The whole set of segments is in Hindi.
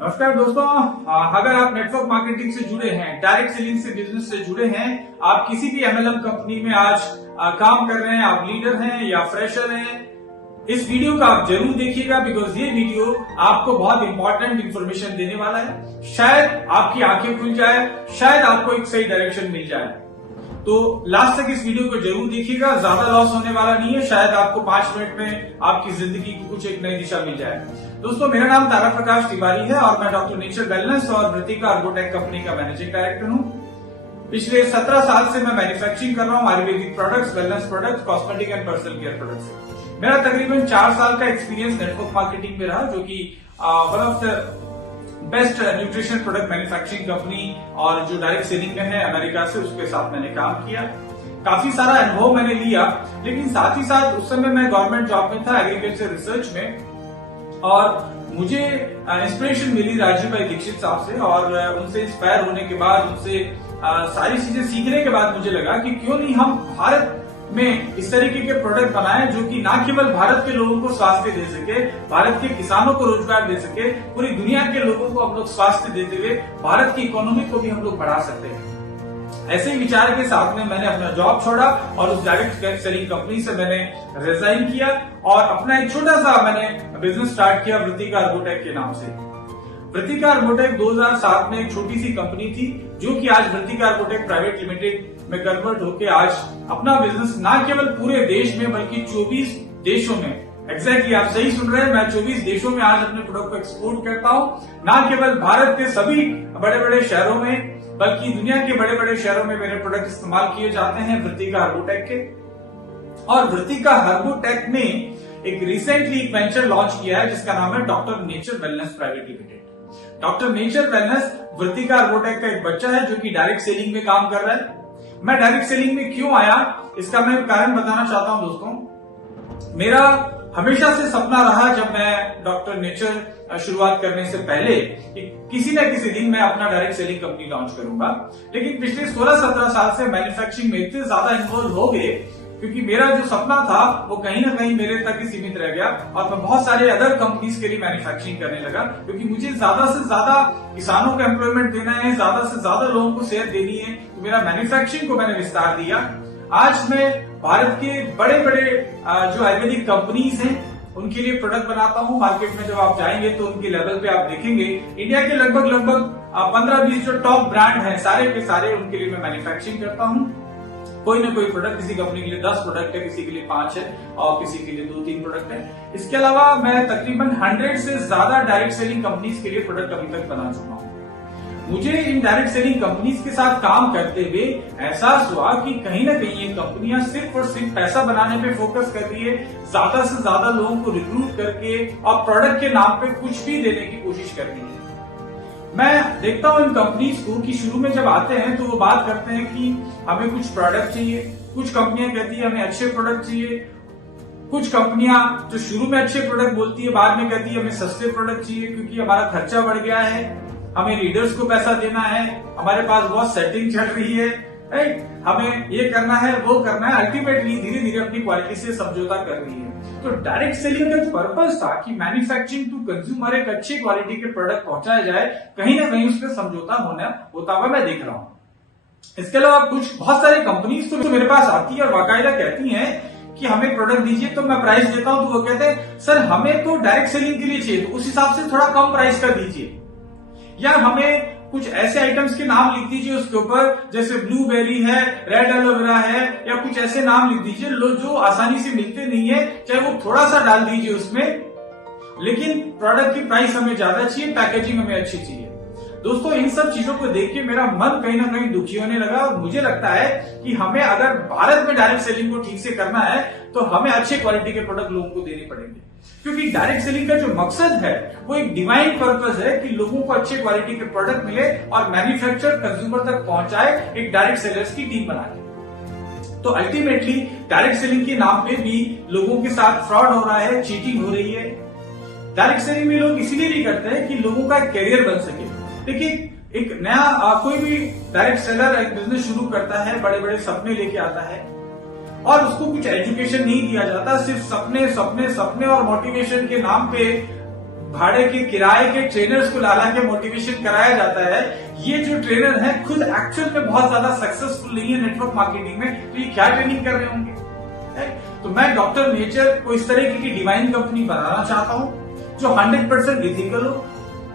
नमस्कार दोस्तों, अगर आप नेटवर्क मार्केटिंग से जुड़े हैं, डायरेक्ट सेलिंग से बिजनेस से जुड़े हैं, आप किसी भी एमएलएम कंपनी में आज काम कर रहे हैं, आप लीडर हैं या फ्रेशर हैं, इस वीडियो का आप जरूर देखिएगा बिकॉज ये वीडियो आपको बहुत इंपॉर्टेंट इंफॉर्मेशन देने वाला है। शायद आपकी आंखें खुल जाए, शायद आपको एक सही डायरेक्शन मिल जाए। तो लास्ट तक इस वीडियो को जरूर देखिएगा, ज्यादा लॉस होने वाला नहीं है। शायद आपको 5 मिनट में आपकी जिंदगी को कुछ एक नई दिशा मिल जाए। दोस्तों, मेरा नाम तारा प्रकाश तिवारी है और मैं डॉक्टर नेचर वेलनेस और वृत्तिका अर्गोटेक कंपनी का मैनेजिंग डायरेक्टर हूँ। पिछले 17 साल से मैं मैन्युफैक्चरिंग कर रहा हूँ Ayurvedic products, wellness products, cosmetic and personal care products. मेरा तकरीबन 4 साल का एक्सपीरियंस नेटवर्क मार्केटिंग में रहा, जो कि one of the best nutrition product manufacturing company और जो डायरेक्ट सेलिंग में है अमेरिका से, उसके साथ मैंने काम किया। काफी सारा अनुभव मैंने लिया, लेकिन साथ ही साथ उस समय मैं गवर्नमेंट जॉब में था एग्रीकल्चर रिसर्च में, और मुझे इंस्पिरेशन मिली राजीव भाई दीक्षित साहब से, और उनसे इंस्पायर होने के बाद, उनसे सारी चीजें सीखने के बाद मुझे लगा कि क्यों नहीं हम भारत में इस तरीके के प्रोडक्ट बनाए जो कि न केवल भारत के लोगों को स्वास्थ्य दे सके, भारत के किसानों को रोजगार दे सके, पूरी दुनिया के लोगों को हम लोग स्वास्थ्य देते हुए भारत की इकोनॉमी को भी हम लोग बढ़ा सकते हैं। ऐसे ही विचार के साथ में मैंने अपना जॉब छोड़ा और उस डायरेक्ट सेलिंग कंपनी से मैंने रिजाइन किया और अपना एक छोटा सा मैंने बिजनेस स्टार्ट किया वृत्तिका अर्गोटेक के नाम से। वृत्तिका अर्गोटेक 2007 में एक छोटी सी कंपनी थी जो कि आज वृत्तिका अर्गोटेक प्राइवेट लिमिटेड में कन्वर्ट होकर आज अपना बिजनेस न केवल पूरे देश में बल्कि 24 देशों में, एग्जैक्टली आप सही सुन रहे हैं, मैं 24 देशों में आज अपने प्रोडक्ट को एक्सपोर्ट करता हूं। न केवल भारत के सभी बड़े बड़े शहरों में बल्कि दुनिया के बड़े बड़े शहरों में मेरे प्रोडक्ट इस्तेमाल किए जाते हैं वृत्तिका अर्गोटेक के। और वृत्तिका अर्गोटेक ने एक रिसेंटली एक वेंचर लॉन्च किया है जिसका नाम है doctor nature wellness private limited. Doctor nature wellness Vrittika Argotech का एक बच्चा है जो कि डायरेक्ट सेलिंग में काम कर रहा है। मैं डायरेक्ट सेलिंग में क्यों आया, इसका मैं कारण बताना चाहता हूं दोस्तों। मेरा हमेशा से सपना रहा, जब मैं डॉक्टर नेचर शुरुआत करने से पहले, कि किसी न किसी दिन मैं अपना डायरेक्ट सेलिंग कंपनी लॉन्च करूंगा। लेकिन पिछले 16-17 साल से मैन्युफैक्चरिंग में इतने ज्यादा इन्वॉल्व हो गए क्योंकि मेरा जो सपना था वो कहीं ना कहीं मेरे तक ही सीमित रह गया और मैं बहुत सारे अदर कंपनीज के लिए मैन्युफैक्चरिंग करने लगा, क्योंकि मुझे ज्यादा से ज्यादा किसानों को एम्प्लॉयमेंट देना है, ज्यादा से ज्यादा लोगों को सेहत देनी है। तो मेरा मैन्युफैक्चरिंग को मैंने विस्तार दिया। आज मैं भारत के बड़े बड़े जो आयुर्वेदिक कंपनीज हैं उनके लिए प्रोडक्ट बनाता हूँ। मार्केट में जब आप जाएंगे तो उनके लेवल पे आप देखेंगे इंडिया के लगभग 15-20 जो टॉप ब्रांड हैं, सारे के सारे उनके लिए मैं मैन्युफैक्चरिंग करता हूँ। कोई ना कोई प्रोडक्ट, किसी कंपनी के लिए 10 प्रोडक्ट है, किसी के लिए 5 है और किसी के लिए 2-3 प्रोडक्ट है। इसके अलावा मैं तकरीबन 100 से ज्यादा डायरेक्ट सेलिंग कंपनीज के लिए प्रोडक्ट अभी तक बना चुका हूँ। मुझे इन डायरेक्ट सेलिंग कंपनीज के साथ काम करते हुए एहसास हुआ कि कहीं ना कहीं ये कंपनियां सिर्फ और सिर्फ पैसा बनाने पे फोकस कर रही है, ज्यादा से ज्यादा लोगों को रिक्रूट करके और प्रोडक्ट के नाम पे कुछ भी देने की कोशिश कर रही है। मैं देखता हूं इन कंपनीज को कि शुरू में जब आते हैं तो वो बात करते हैं कि हमें कुछ प्रोडक्ट चाहिए, कुछ कंपनियां कहती है हमें अच्छे प्रोडक्ट चाहिए, कुछ कंपनियां जो शुरू में अच्छे प्रोडक्ट बोलती है बाद में कहती है हमें सस्ते प्रोडक्ट चाहिए क्योंकि हमारा खर्चा बढ़ गया है, हमें लीडर्स को पैसा देना है, हमारे पास बहुत सेटिंग चल रही है, राइट, हमें ये करना है वो करना है। अल्टीमेटली धीरे धीरे अपनी क्वालिटी से समझौता कर रही है। तो डायरेक्ट सेलिंग का जो पर्पस था कि मैन्युफैक्चरिंग टू कंज्यूमर एक अच्छी क्वालिटी के प्रोडक्ट पहुंचाया जाए, कहीं ना कहीं उसमें समझौता होता हुआ मैं देख रहा हूं। इसके अलावा कुछ बहुत सारी कंपनीज तो मेरे पास आती है और बाकायदा कहती हैं कि हमें प्रोडक्ट दीजिए, तो मैं प्राइस देता हूं तो वो कहते हैं सर हमें तो डायरेक्ट सेलिंग के लिए चाहिए, तो उस हिसाब से थोड़ा कम प्राइस का दीजिए, या हमें कुछ ऐसे आइटम्स के नाम लिख दीजिए उसके ऊपर, जैसे ब्लूबेरी है, रेड एलोवेरा है, या कुछ ऐसे नाम लिख दीजिए जो आसानी से मिलते नहीं है, चाहे वो थोड़ा सा डाल दीजिए उसमें, लेकिन प्रोडक्ट की प्राइस हमें ज्यादा चाहिए, पैकेजिंग हमें अच्छी चाहिए। दोस्तों, इन सब चीजों को देख के मेरा मन कहीं ना कहीं दुखी होने लगा और मुझे लगता है कि हमें अगर भारत में डायरेक्ट सेलिंग को ठीक से करना है तो हमें अच्छे क्वालिटी के प्रोडक्ट लोगों को देने पड़ेंगे, क्योंकि डायरेक्ट सेलिंग का जो मकसद है वो एक डिवाइन पर्पस है कि लोगों को अच्छे क्वालिटी के प्रोडक्ट मिले और मैन्युफैक्चर कंज्यूमर तक पहुंचाए एक डायरेक्ट सेलर्स की टीम बना के। तो अल्टीमेटली डायरेक्ट सेलिंग के नाम पे भी लोगों के साथ फ्रॉड हो रहा है, चीटिंग हो रही है। डायरेक्ट सेलिंग में लोग इसलिए भी करते हैं कि लोगों का कैरियर बन सके। देखिए, एक नया कोई भी डायरेक्ट सेलर एक बिजनेस शुरू करता है, बड़े बड़े सपने लेके आता है और उसको कुछ एजुकेशन नहीं दिया जाता, सिर्फ सपने सपने सपने और मोटिवेशन के नाम पे भाड़े के किराए के ट्रेनर्स को ला के मोटिवेशन कराया जाता है, ये जो ट्रेनर है खुद एक्चुअल में बहुत ज्यादा सक्सेसफुल नहीं है नेटवर्क मार्केटिंग में, तो ये क्या ट्रेनिंग कर रहे होंगे? तो मैं डॉक्टर नेचर को इस तरह की डिवाइन कंपनी बनाना चाहता हूं जो 100% इथिकल हो,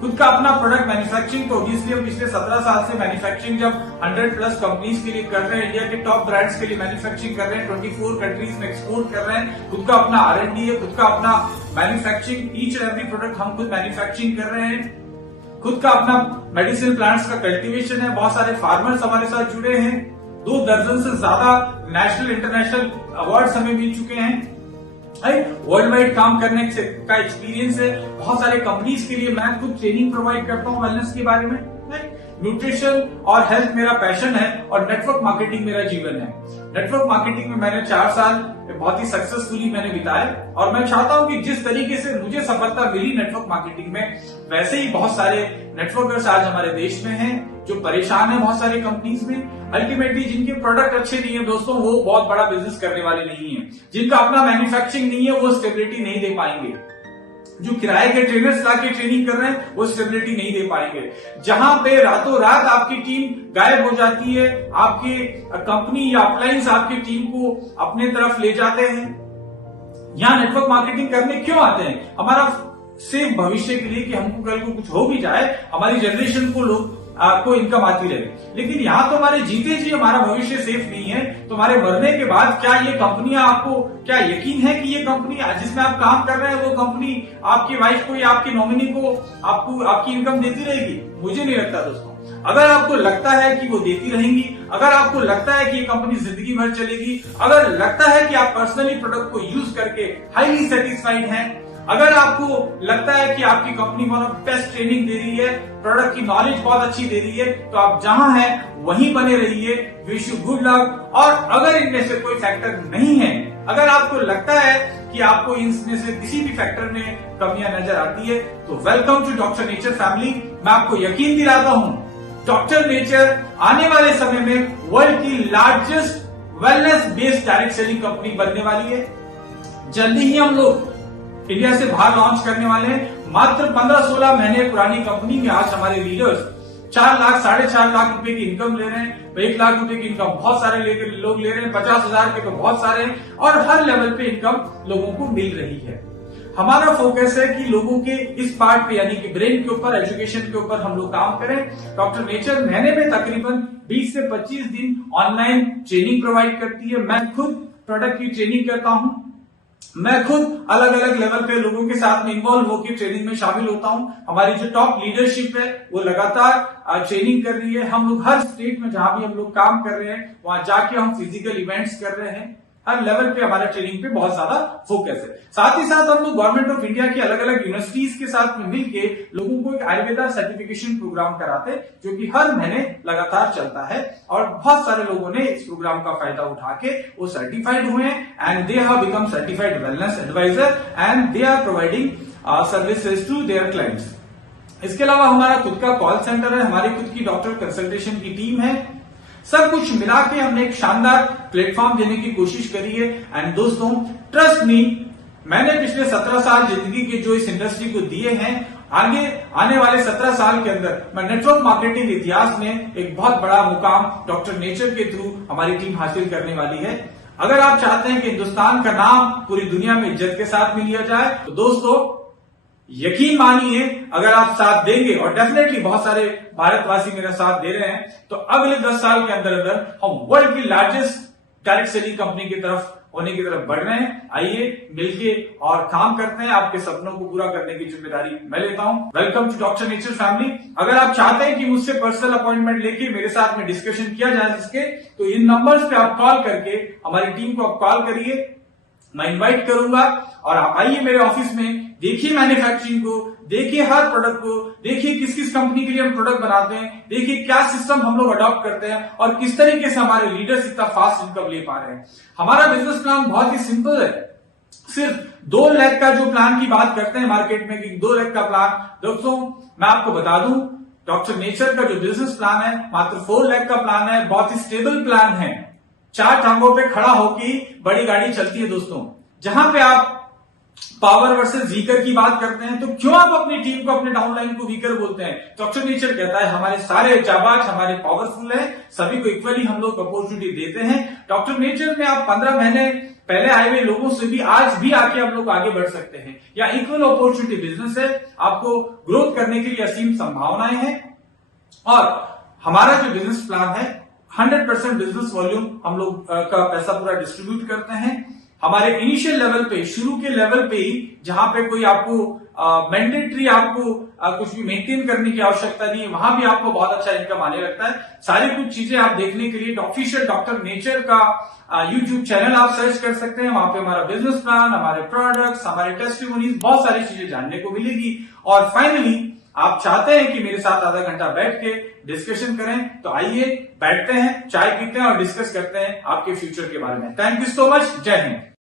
खुद का अपना प्रोडक्ट मैन्युफैक्चरिंग, तो ऑब्वियसली हम पिछले 17 साल से मैन्युफैक्चरिंग जब 100+ कंपनीज के लिए कर रहे हैं, इंडिया के टॉप ब्रांड्स के लिए मैन्युफैक्चरिंग कर रहे हैं, 24 कंट्रीज में एक्सपोर्ट कर रहे हैं, खुद का अपना R&D है, खुद का अपना manufacturing, each and every product हम खुद मैन्युफैक्चरिंग कर रहे हैं, खुद का अपना मेडिसिन प्लांट्स का कल्टीवेशन है, बहुत सारे फार्मर्स हमारे साथ जुड़े हैं, 2 दर्जन से ज्यादा नेशनल इंटरनेशनल अवार्ड्स हमें मिल चुके हैं, वर्ल्ड वाइड काम करने का एक्सपीरियंस है, बहुत सारे कंपनीज के लिए मैं खुद ट्रेनिंग प्रोवाइड करता हूं वेलनेस के बारे में, न्यूट्रिशन और हेल्थ मेरा पैशन है और नेटवर्क मार्केटिंग मेरा जीवन है। नेटवर्क मार्केटिंग में मैंने 4 साल बहुत ही सक्सेसफुली मैंने बिताए और मैं चाहता हूं कि जिस तरीके से मुझे सफलता मिली नेटवर्क मार्केटिंग में, वैसे ही बहुत सारे नेटवर्कर्स आज हमारे देश में हैं जो परेशान है बहुत सारी कंपनीज में। अल्टीमेटली जिनके प्रोडक्ट अच्छे नहीं है दोस्तों, वो बहुत बड़ा बिजनेस करने वाले नहीं है, जिनका अपना मैन्युफैक्चरिंग नहीं है वो स्टेबिलिटी नहीं दे पाएंगे, जो किराए के ट्रेनर्स लाके ट्रेनिंग कर रहे हैं वो स्टेबिलिटी नहीं दे पाएंगे, जहां पे रातों रात आपकी टीम गायब हो जाती है, आपकी कंपनी या अपलाइंस आपकी टीम को अपने तरफ ले जाते हैं। यहां नेटवर्क मार्केटिंग करने क्यों आते हैं? हमारा सेफ भविष्य के लिए कि हमको कल को कुछ हो भी जाए, हमारी जनरेशन को लोग आपको इनकम आती रहे, लेकिन यहाँ तो हमारे जीते जी हमारा भविष्य सेफ नहीं है, तो हमारे मरने के बाद क्या ये कंपनियां, आपको क्या यकीन है कि ये कंपनी जिसमें आप काम कर रहे हैं वो कंपनी आपकी वाइफ को या आपकी नॉमिनी को आपको आपकी इनकम देती रहेगी? मुझे नहीं लगता दोस्तों। अगर आपको लगता है कि वो देती रहेंगी, अगर आपको लगता है कि ये कंपनी जिंदगी भर चलेगी, अगर लगता है कि आप पर्सनली प्रोडक्ट को यूज करके हाईली सेटिस्फाइड हैं, अगर आपको लगता है कि आपकी company one of best training दे रही है, प्रोडक्ट की नॉलेज बहुत अच्छी दे रही है, तो आप जहां हैं वहीं बने रहिए। Wish you good luck. और अगर इनमें से कोई फैक्टर नहीं है, अगर आपको लगता है कि आपको इनमें से किसी भी फैक्टर में कमियां नजर आती है, तो welcome to doctor nature family. मैं आपको यकीन दिलाता हूं, डॉक्टर नेचर आने वाले समय में वर्ल्ड की largest wellness based direct selling company बनने वाली है। जल्दी ही हम लोग इंडिया से बाहर लॉन्च करने वाले हैं। मात्र 15-16 महीने पुरानी कंपनी में आज हमारे लीडर्स 4 लाख 4.5 लाख रुपए की इनकम ले रहे हैं। 1 लाख रुपए की इनकम बहुत सारे लोग ले रहे हैं, 50,000 के तो बहुत सारे हैं, और हर लेवल पे इनकम लोगों को मिल रही है। हमारा फोकस है कि लोगों के इस पार्ट पे यानी कि ब्रेन के ऊपर, एजुकेशन के ऊपर हम लोग काम करें। डॉक्टर नेचर महीने में तकरीबन 20 से 25 दिन ऑनलाइन ट्रेनिंग प्रोवाइड करती है। मैं खुद प्रोडक्ट की ट्रेनिंग करता हूं, मैं खुद अलग अलग लेवल पे लोगों के साथ में इन्वॉल्व होकर ट्रेनिंग में शामिल होता हूं। हमारी जो टॉप लीडरशिप है वो लगातार ट्रेनिंग कर रही है। हम लोग हर स्टेट में जहां भी हम लोग काम कर रहे हैं वहां जाके हम फिजिकल इवेंट्स कर रहे हैं। हर लेवल पे हमारा ट्रेनिंग पे बहुत ज्यादा फोकस है। साथ ही साथ हम लोग गवर्नमेंट ऑफ इंडिया की अलग अलग यूनिवर्सिटीज के साथ में मिलके लोगों को एक आयुर्वेदा सर्टिफिकेशन प्रोग्राम कराते हैं, जो कि हर महीने लगातार चलता है, और बहुत सारे लोगों ने इस प्रोग्राम का फायदा उठा के वो सर्टिफाइड हुए हैं and they have become certified wellness advisor and they are providing services to their clients. इसके अलावा हमारा खुद का कॉल सेंटर है, हमारी खुद की डॉक्टर कंसल्टेशन की टीम है। सब कुछ मिला के हमने एक शानदार प्लेटफॉर्म देने की कोशिश करी है। एंड दोस्तों ट्रस्ट मी, मैंने पिछले 17 साल जिंदगी के जो इस इंडस्ट्री को दिए हैं, आगे आने वाले 17 साल के अंदर मैं नेटवर्क मार्केटिंग इतिहास में एक बहुत बड़ा मुकाम डॉक्टर नेचर के थ्रू हमारी टीम हासिल करने वाली है। अगर आप चाहते हैं कि हिंदुस्तान का नाम पूरी दुनिया में इज्जत के साथ में लिया जाए, तो दोस्तों यकीन मानिए, अगर आप साथ देंगे, और डेफिनेटली बहुत सारे भारतवासी मेरा साथ दे रहे हैं, तो अगले 10 साल के अंदर अंदर हम वर्ल्ड की लार्जेस्ट डायरेक्ट सेलिंग कंपनी की तरफ होने की तरफ बढ़ रहे हैं। आइए मिलके और काम करते हैं। आपके सपनों को पूरा करने की जिम्मेदारी मैं लेता हूं। Welcome to doctor nature family. अगर आप चाहते हैं कि मुझसे पर्सनल अपॉइंटमेंट लेके मेरे साथ में डिस्कशन किया जाए इसके, तो इन नंबर्स पे आप कॉल करके हमारी टीम को आप कॉल करिए, मैं इनवाइट करूंगा और आप आइए मेरे ऑफिस में, देखिए मैन्युफैक्चरिंग को, देखिए हर प्रोडक्ट को, देखिए किस किस कंपनी के लिए हम प्रोडक्ट बनाते हैं, देखिए क्या सिस्टम हम लोग अडॉप्ट करते हैं और किस तरीके से हमारे लीडर्स इतना फास्ट इनकम ले पा रहे हैं। हमारा बिजनेस प्लान बहुत ही सिंपल है। सिर्फ 2 लाख का जो प्लान की बात करते हैं मार्केट में कि 2 लाख का प्लान, दोस्तों मैं आपको बता दूं, डॉक्टर नेचर का जो बिजनेस प्लान है मात्र 4 लाख का प्लान है। बहुत ही स्टेबल प्लान है। 4 टांगों पे खड़ा होकर बड़ी गाड़ी चलती है दोस्तों। जहां पे आप पावर वर्सेस वीकर की बात करते हैं, तो क्यों आप अपनी टीम को, अपने डाउनलाइन को वीकर बोलते हैं? डॉक्टर नेचर कहता है हमारे सारे जाबाज हमारे पावरफुल हैं, सभी को इक्वली हम लोग अपॉर्चुनिटी देते हैं। डॉक्टर नेचर में आप 15 महीने पहले आए हुए लोगों से भी आज भी आके हम लोग आगे बढ़ सकते हैं। या इक्वल अपॉर्चुनिटी बिजनेस है, आपको ग्रोथ करने के लिए असीम संभावनाएं हैं। और हमारा जो बिजनेस प्लान है 100% बिजनेस वॉल्यूम हम लोग का पैसा पूरा डिस्ट्रीब्यूट करते हैं। हमारे इनिशियल लेवल पे, शुरू के लेवल पे ही, जहां पे कोई आपको मैंडेटरी आपको कुछ भी मेंटेन करने की आवश्यकता नहीं है, वहां भी आपको बहुत अच्छा इनकम आने लगता है। सारी कुछ चीजें आप देखने के लिए ऑफिशियल डॉक्टर नेचर का यूट्यूब चैनल आप सर्च कर सकते हैं। वहां पे हमारा बिजनेस प्लान, हमारे प्रोडक्ट्स, हमारे टेस्टिमोनीज, बहुत सारी चीजें जानने को मिलेगी। और फाइनली आप चाहते हैं कि मेरे साथ आधा घंटा बैठ के डिस्कशन करें, तो आइए बैठते हैं, चाय पीते हैं और डिस्कस करते हैं आपके फ्यूचर के बारे में। Thank you so much. जय हिंद।